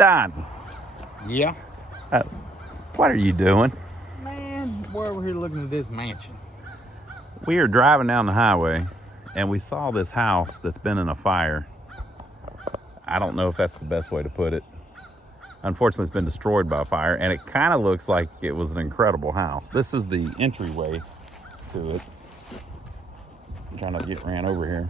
Don, Yeah. what are you doing? Man, we're over here looking at this mansion. We are driving down the highway and we saw this house that's been in a fire. I don't know if that's the best way to put it. Unfortunately, it's been destroyed by a fire, and it kind of looks like it was an incredible house. This is the entryway to it. I'm trying to get ran over here.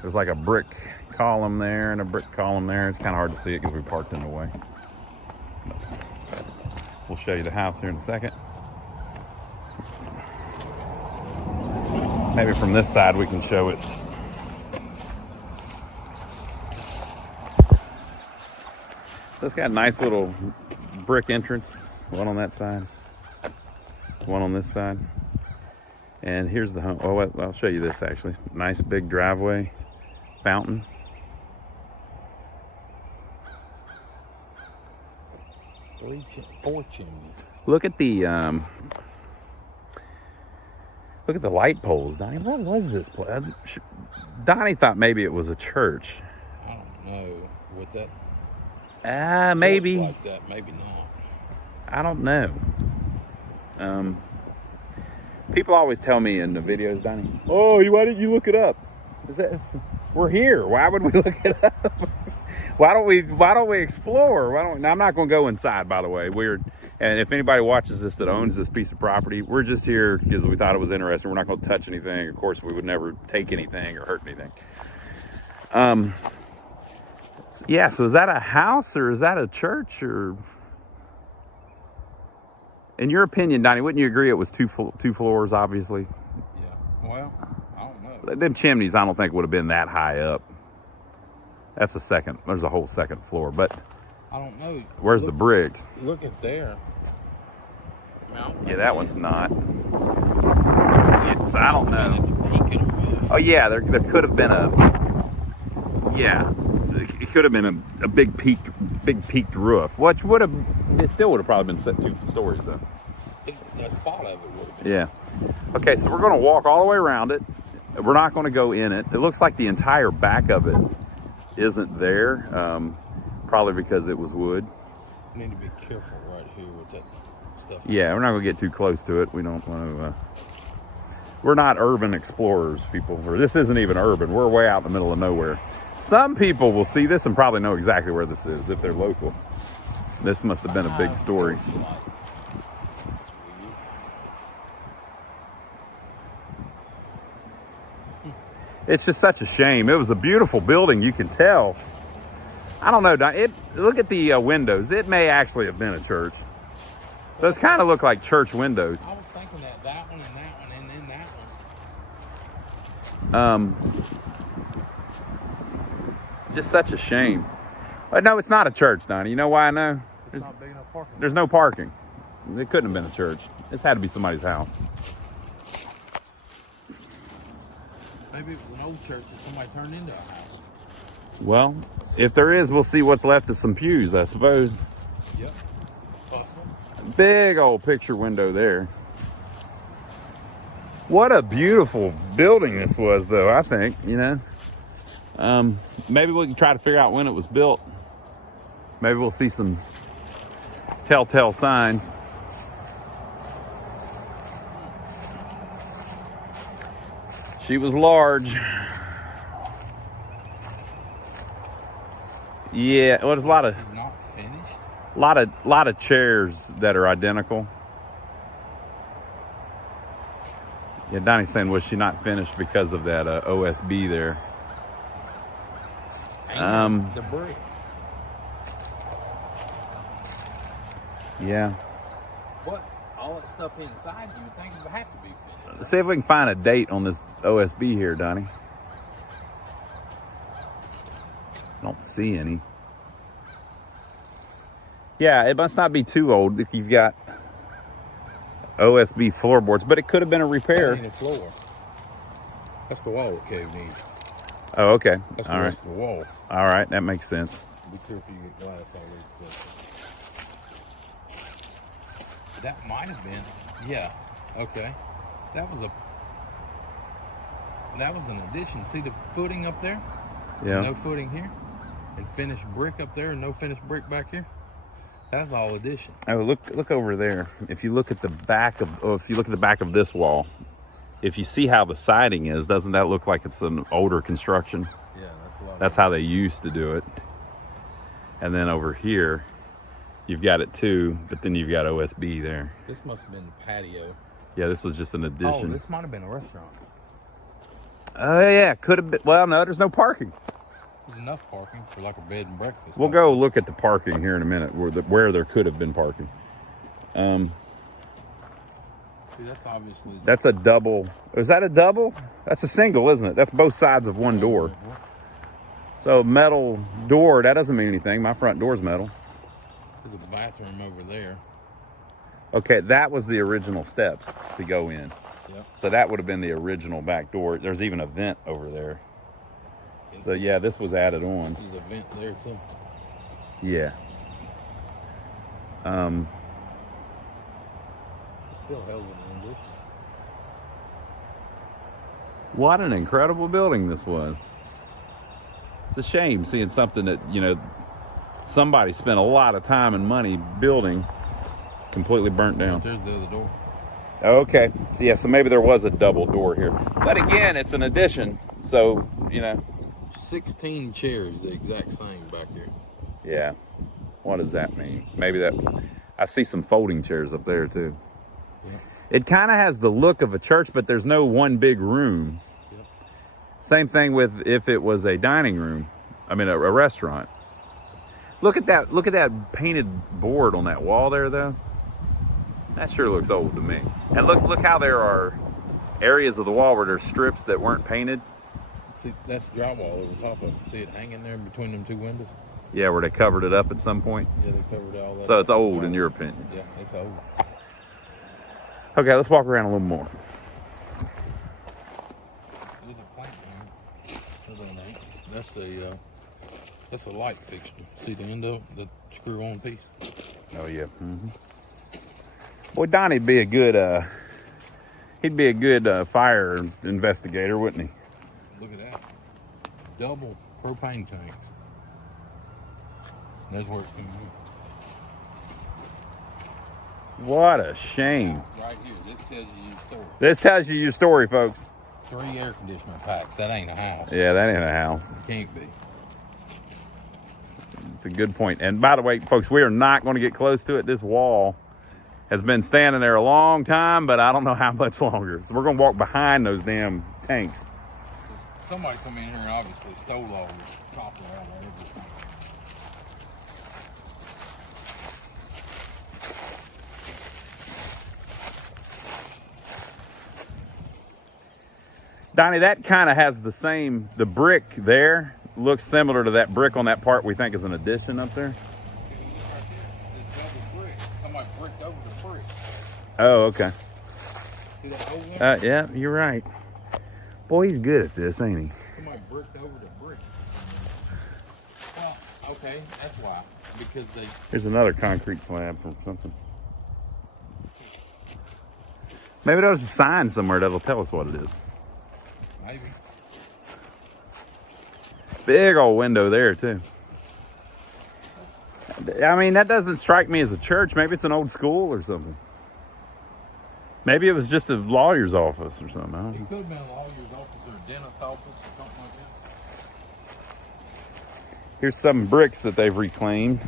There's like a brick column there and a brick column there. It's kind of hard to see it because we parked in the way. We'll show you the house here in a second. Maybe from this side we can show it. So it's got a nice little brick entrance. One on that side, one on this side. And here's the home. Oh, I'll show you this actually. Nice big driveway, fountain. Four chimneys. Look at the light poles, Donnie. What was this place? Donnie thought maybe it was a church. I don't know. With that Maybe. like that, maybe not. I don't know. People always tell me in the videos, Donnie, oh, why didn't you look it up? We're here. Why would we look it up? Why don't we explore? Now, I'm not going to go inside, by the way. And if anybody watches this that owns this piece of property, we're just here because we thought it was interesting. We're not going to touch anything. Of course, we would never take anything or hurt anything. Yeah, so is that a house or is that a church? Or, in your opinion, Donnie, wouldn't you agree it was two floors, obviously? Yeah. Well, I don't know. Them chimneys, I don't think would have been that high up. That's there's a whole second floor, but I don't know. Where's the bricks? Look at there. Yeah, that one's not. I don't know. Oh yeah, there could have been it could have been a big peaked roof, which it still would have probably been set 2 stories though. A spot of it would have been. Yeah. Okay, so we're going to walk all the way around it. We're not going to go in it. It looks like the entire back of it isn't there, probably because it was wood. You need to be careful right here with that stuff. Yeah, we're not going to get too close to it. We don't want to. We're not urban explorers, people. Or this isn't even urban. We're way out in the middle of nowhere. Some people will see this and probably know exactly where this is if they're local. This must have been a big story. It's just such a shame. It was a beautiful building, you can tell. I don't know, look at the windows. It may actually have been a church. Those kind of look like church windows. I was thinking that one and that one and then that one. Just such a shame. But no, it's not a church, Donnie. You know why I know? There's no parking. It couldn't have been a church. This had to be somebody's house. Maybe it was an old church that somebody turned into a house. Well, if there is, we'll see what's left of some pews, I suppose. Yep, possible. Big old picture window there. What a beautiful building this was, though, I think, you know. Maybe we can try to figure out when it was built. Maybe we'll see some telltale signs. She was large. Yeah, well, there's a lot of not finished. lot of chairs that are identical. Yeah, Donnie's saying, was she not finished because of that OSB there? The brick. Yeah. What? All that stuff inside, you would think it would have to be finished. Let's see if we can find a date on this OSB here, Donnie. Don't see any. Yeah, it must not be too old if you've got OSB floorboards, but it could have been a repair. That ain't a floor. That's the wall that caved in. Oh, okay. That's All the right. rest of the wall. All right, that makes sense. Be careful you get glass all over the place. That might have been, yeah, okay. That was an addition. See the footing up there? Yeah. No footing here. And finished brick up there and no finished brick back here. That's all addition. Oh, look over there. If you look at the back of, or if you look at the back of this wall, if you see how the siding is, doesn't that look like it's an older construction? Yeah, that's a lot. That's how they used to do it. And then over here, you've got it too, but then you've got OSB there. This must have been the patio. Yeah, this was just an Oh, addition. this might have been a restaurant. Oh yeah, could have been. Well, no, there's no parking. There's enough parking for like a bed and breakfast. We'll go look at the parking here in a minute, where there could have been parking. See, that's obviously. That's a double. Is that a double? That's a single, isn't it? That's both sides of one door. So metal door, that doesn't mean anything. My front door's metal. There's a bathroom over there. Okay, that was the original steps to go in. Yep. So that would have been the original back door. There's even a vent over there. So yeah, this was added on. There's a vent there too. Yeah. It's still held with an addition. What an incredible building this was. It's a shame seeing something that, you know, somebody spent a lot of time and money building completely burnt down. There's the other door. Okay. So yeah, so maybe there was a double door here. But again, it's an addition. So, you know. 16 chairs, the exact same back here. Yeah. What does that mean? Maybe that, I see some folding chairs up there too. Yeah. It kind of has the look of a church, but there's no one big room. Yep. Same thing with if it was a dining room. I mean, a restaurant. Look at that painted board on that wall there though. That sure looks old to me. And look how there are areas of the wall where there's strips that weren't painted. See, that's drywall over top of it. See it hanging there between them two windows? Yeah, where they covered it up at some point. Yeah, they covered all that. So it's old in your opinion. Yeah, it's old. Okay, let's walk around a little more. There's a plant there. That's a light fixture. See the end of the screw-on piece? Oh yeah. Mm-hmm. Boy, Donnie'd be a good fire investigator, wouldn't he? Look at that. Double propane tanks. That's where it's going to be. What a shame. Right here, this tells you your story. This tells you your story, folks. 3 air conditioner packs. That ain't a house. Yeah, that ain't a house. It can't be. It's a good point. And by the way, folks, we are not going to get close to it. This wall has been standing there a long time, but I don't know how much longer. So we're going to walk behind those damn tanks. So somebody come in here and obviously stole all this copper out of everything. Donnie, that kind of has the brick there looks similar to that brick on that part we think is an addition up there. Somebody bricked over the brick. Oh, okay. See that hole there? Yeah, you're right. Boy, he's good at this, ain't he? Somebody bricked over the brick. Well, okay, that's why. Because they... Here's another concrete slab from something. Maybe there's a sign somewhere that'll tell us what it is. Maybe. Big old window there, too. I mean, that doesn't strike me as a church. Maybe it's an old school or something. Maybe it was just a lawyer's office or something. I don't know. It could have been a lawyer's office or a dentist's office or something like that. Here's some bricks that they've reclaimed.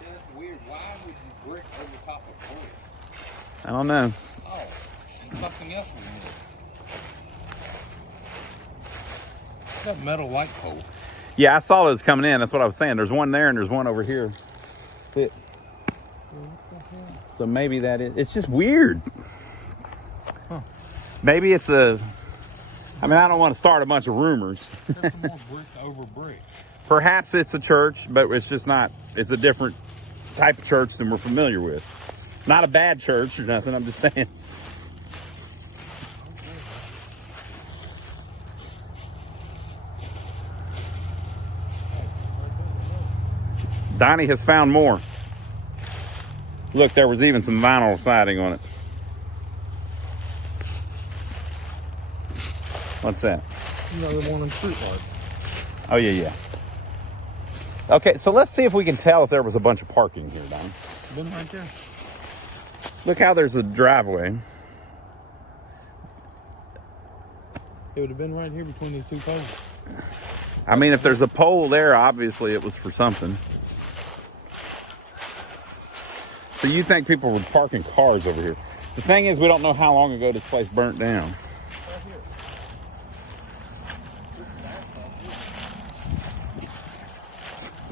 Yeah, that's weird. Why would you brick over top of bricks? I don't know. Oh, and something else we missed. That metal light pole. Yeah, I saw those coming in. That's what I was saying. There's one there and there's one over here. Fit. So maybe that is. It's just weird. Huh. Maybe it's a. I mean, I don't want to start a bunch of rumors. There's some more brick over brick. Perhaps it's a church, but it's just not. It's a different type of church than we're familiar with. Not a bad church or nothing. I'm just saying. Donnie has found more. Look, there was even some vinyl siding on it. What's that? Another one of them street lights. Oh, yeah. Okay, so let's see if we can tell if there was a bunch of parking here, Don. Been right there. Look how there's a driveway. It would have been right here between these two poles. I mean, if there's a pole there, obviously it was for something. So you think people were parking cars over here? The thing is, we don't know how long ago this place burnt down.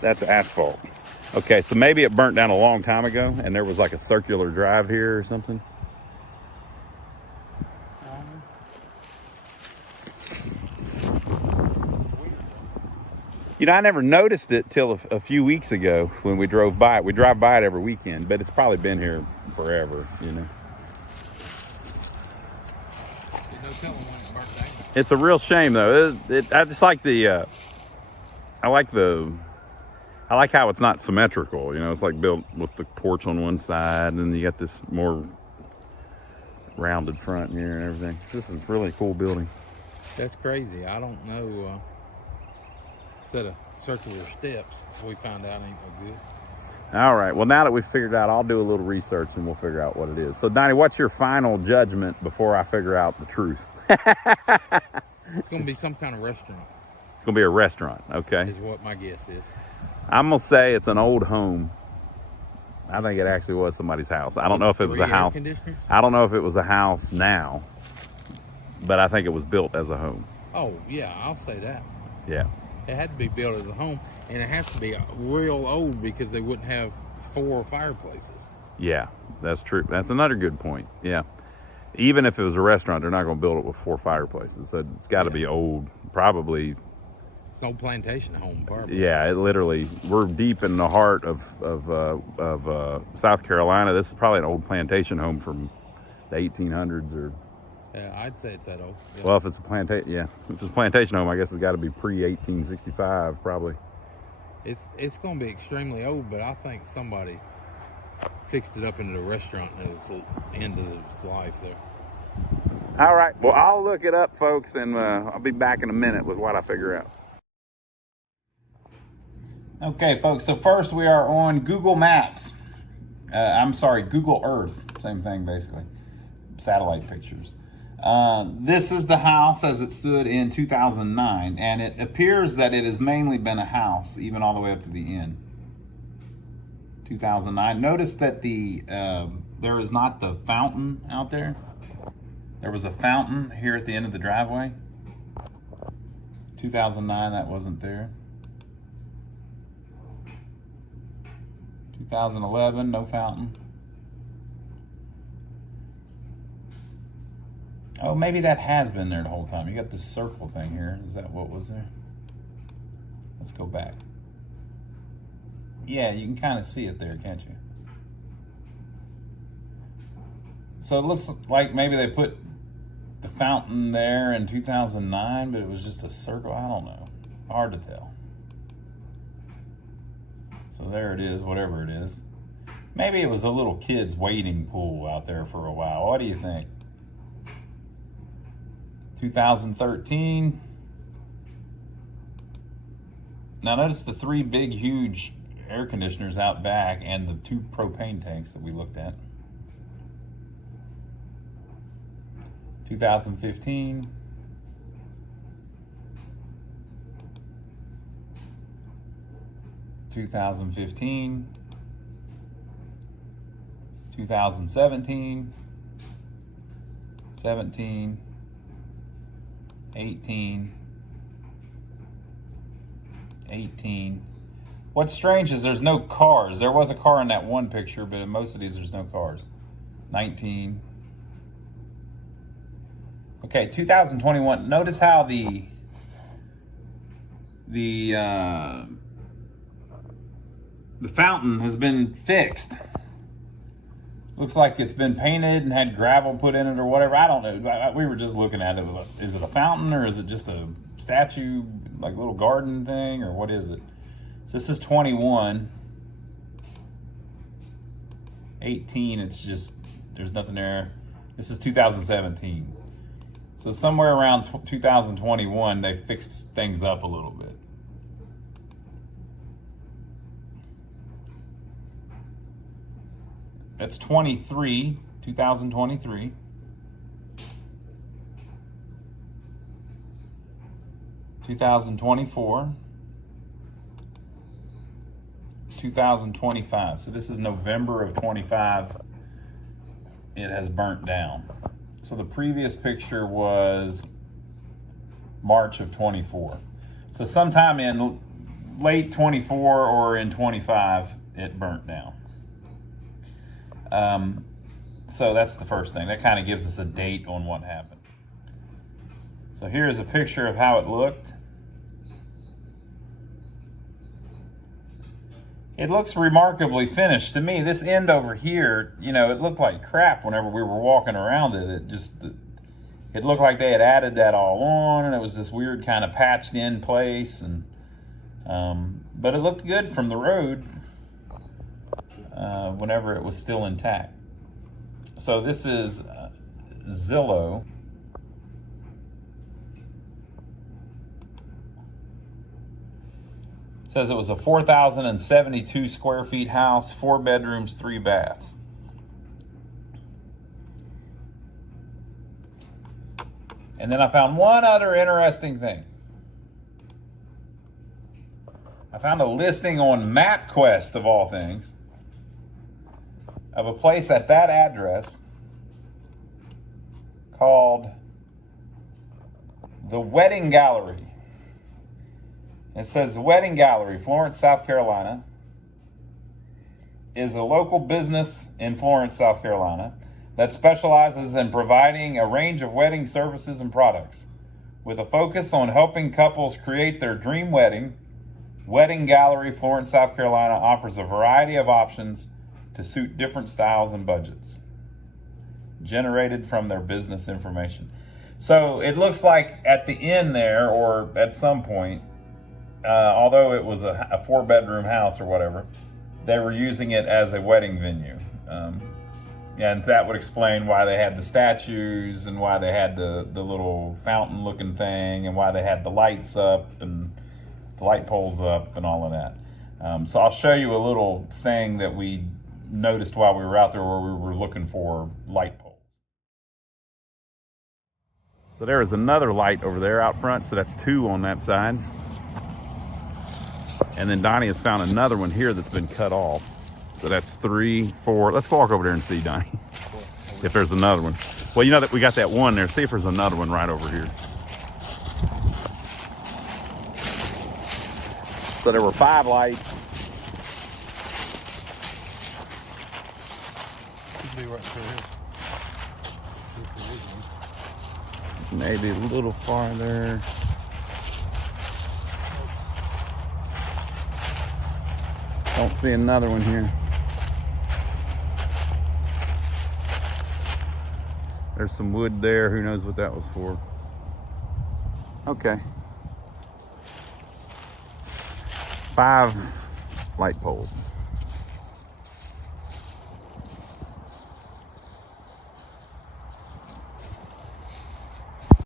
That's asphalt. Okay, so maybe it burnt down a long time ago and there was like a circular drive here or something. You know, I never noticed it till a few weeks ago when we drove by it. We drive by it every weekend, but it's probably been here forever, you know. There's no telling when it burnt down. It's a real shame though. I just like I like how it's not symmetrical. You know, it's like built with the porch on one side, and then you got this more rounded front here and everything. This is a really cool building. That's crazy. I don't know. Set of circular steps we found out ain't no good. All right. Well, now that we've figured out, I'll do a little research and we'll figure out what it is. So, Donnie, what's your final judgment before I figure out the truth? It's going to be some kind of restaurant. It's going to be a restaurant. Okay. Is what my guess is. I'm going to say it's an old home. I think it actually was somebody's house. I don't know if it was a house. I don't know if it was a house now, but I think it was built as a home. Oh, yeah, I'll say that. Yeah. It had to be built as a home, and it has to be real old because they wouldn't have 4 fireplaces. Yeah, that's true. That's another good point. Yeah. Even if it was a restaurant, they're not going to build it with 4 fireplaces. So it's got to be old, probably. It's an old plantation home, probably. Yeah, it literally, we're deep in the heart of South Carolina. This is probably an old plantation home from the 1800s or. Yeah, I'd say it's that old. Yeah. Well, if it's a plantation, yeah, if it's a plantation home, I guess it's got to be pre-1865, probably. It's going to be extremely old, but I think somebody fixed it up into a restaurant and it was the end of its life there. All right, well, I'll look it up, folks, and I'll be back in a minute with what I figure out. Okay, folks, so first we are on Google Maps. I'm sorry, Google Earth, same thing, basically, satellite pictures. This is the house as it stood in 2009, and it appears that it has mainly been a house, even all the way up to the end. 2009. Notice that there is not the fountain out there. There was a fountain here at the end of the driveway. 2009, that wasn't there. 2011, no fountain. Oh, maybe that has been there the whole time. You got this circle thing here. Is that what was there? Let's go back. Yeah, you can kind of see it there, can't you? So it looks like maybe they put the fountain there in 2009, but it was just a circle. I don't know. Hard to tell. So there it is, whatever it is. Maybe it was a little kid's wading pool out there for a while. What do you think? 2013. Now notice the 3 big, huge air conditioners out back and the 2 propane tanks that we looked at. 2015. 2015. 2017. 17. 18. 18. What's strange is there's no cars. There was a car in that one picture, but in most of these there's no cars. 19. Okay, 2021. Notice how the fountain has been fixed. Looks like it's been painted and had gravel put in it or whatever. I don't know. We were just looking at it. Is it a fountain or is it just a statue, like a little garden thing, or what is it? So this is 21. 18, it's just, there's nothing there. This is 2017. So somewhere around 2021, they fixed things up a little bit. That's 2023. 2024. 2025. So this is November of 25. It has burnt down. So the previous picture was March of 24. So sometime in late 24 or in 25, it burnt down. So that's the first thing. That kind of gives us a date on what happened. So here's a picture of how it looked. It looks remarkably finished to me. This end over here, you know, it looked like crap whenever we were walking around it. It looked like they had added that all on, and it was this weird kind of patched in place. And but it looked good from the road whenever it was still intact. So this is Zillow. It says it was a 4,072 square feet house, 4 bedrooms, 3 baths. And then I found one other interesting thing. I found a listing on MapQuest, of all things, of a place at that address called the Wedding Gallery. It says the Wedding Gallery, Florence, South Carolina, is a local business in Florence, South Carolina, that specializes in providing a range of wedding services and products. With a focus on helping couples create their dream wedding, Wedding Gallery, Florence, South Carolina offers a variety of options to suit different styles and budgets, generated from their business information. So it looks like at the end there, or at some point, although it was a 4-bedroom house or whatever, they were using it as a wedding venue. And that would explain why they had the statues and why they had the little fountain looking thing and why they had the lights up and the light poles up and all of that. So I'll show you a little thing that we noticed while we were out there where we were looking for light poles. So there is another light over there out front, so that's 2 on that side. And then Donnie has found another one here that's been cut off. So that's 3, 4. Let's walk over there and see, Donnie, if there's another one. Well, you know that we got that one there. See if there's another one right over here. So there were 5 lights. Should be right here. Maybe a little farther. Don't see another one here. There's some wood there. Who knows what that was for? Okay. 5 light poles.